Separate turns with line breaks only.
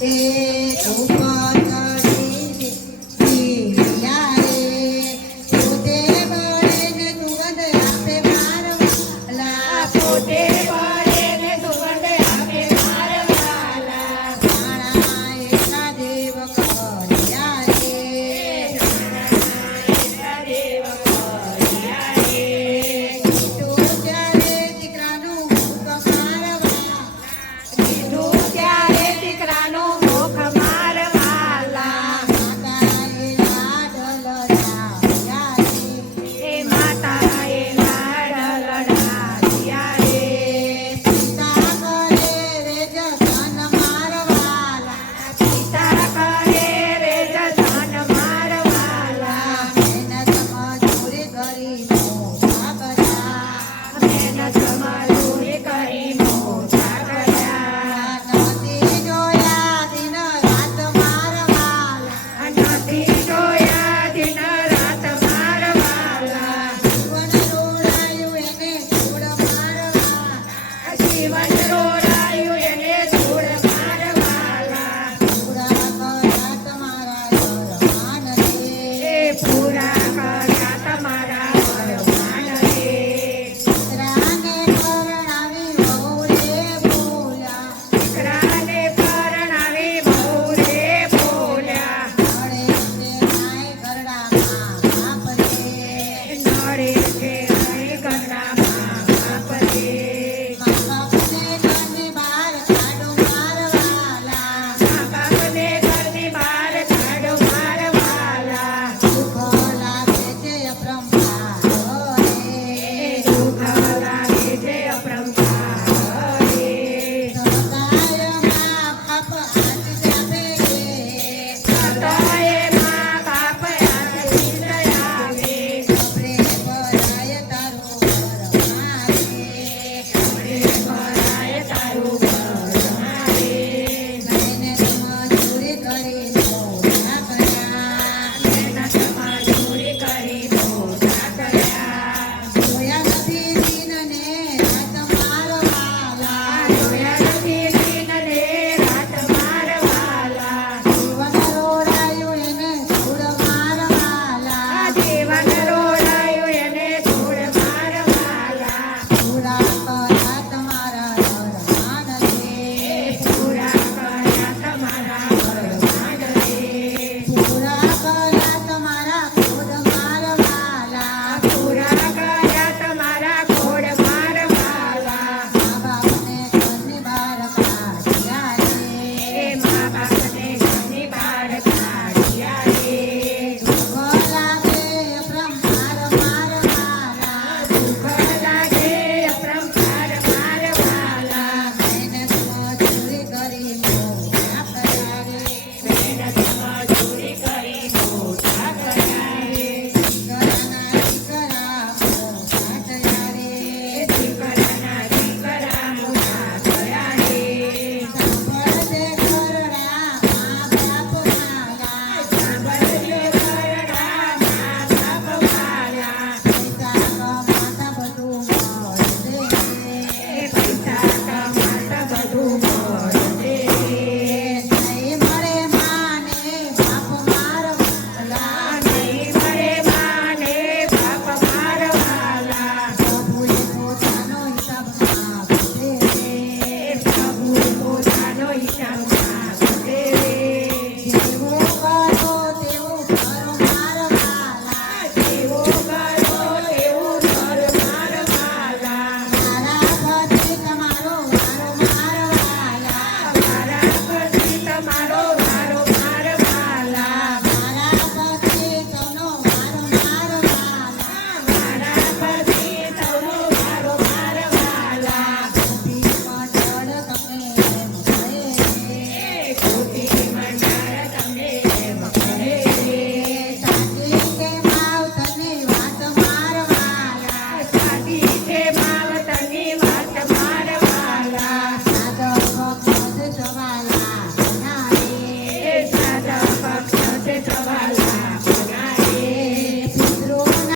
Thank. like Iván